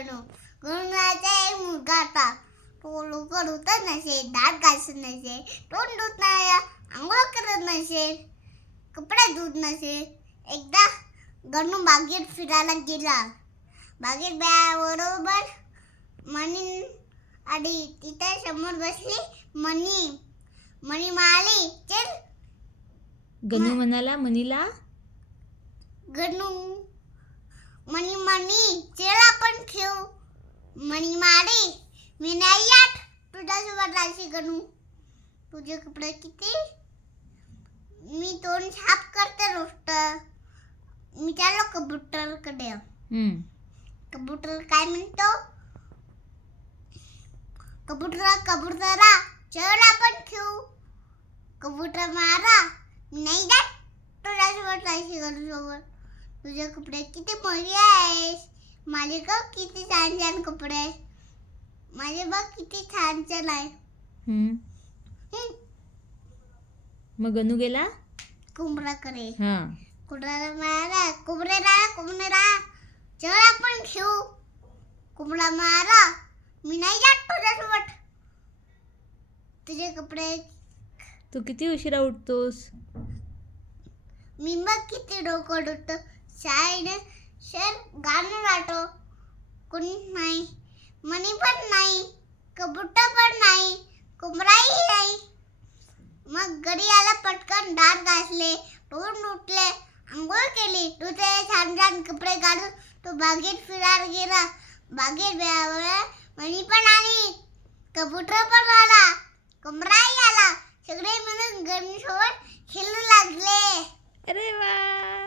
गणू. गणूचा एक मुलगा होता. तो लवकर उठत नसे, दात घासत नसे, तोंड धुत नाही, आंघोळ करत नसे, कपडे धुत नसे. एकदा गणू बागेत फिरायला गेला. बागेत बरोबर मणी आली. तिथे समोर बसली मणी. मणी म्हणाली, चल. गणू म्हणाला मणीला, गणू मणी चल आपण खेळू. मणी म्हणाली, मी नाही येत तुझ्यासोबत राहायची गणू. तुझे कपडे किती, मी तोंड साफ करते रोज. मी चाललो कबूतरकडे. कबूतर काय म्हणतो, कबूतरा चल आपण खेळू. कबूतर मारा, मी नाही जात तुझ्यासोबत राहायची गणूसोबत. तुझे कपडे किती मोठे आहेस, माझे बघ किती छान छान कपडे, माझे बघ किती छान छान आहे. मग गणू गेला कुंभराकडे. हा कुंभराला मारा, कुंभरा चल आपण खेळू. कुंभरा मारा, मी नाही जात तुझ्यासोबत. तुझे कपडे, तू किती उशिरा उठतोस. मी बघ किती डोकं दुखतं. सर गाणं गातो, कोणी नाही, मणी पण नाही, कबूतर पण नाही, कुंभराही नाही. मग घरी आला, पटकन दात घासले, तोंड उठले, आंघोळ केली. तुझे छान छान कपडे घालून तो बागेत फिरायला गेला. बागेत मणी पण आली, कबूतर पण आला, कुंभराही आला. सगळे मिळून गणूसोबत खेळू लागले. अरे वा.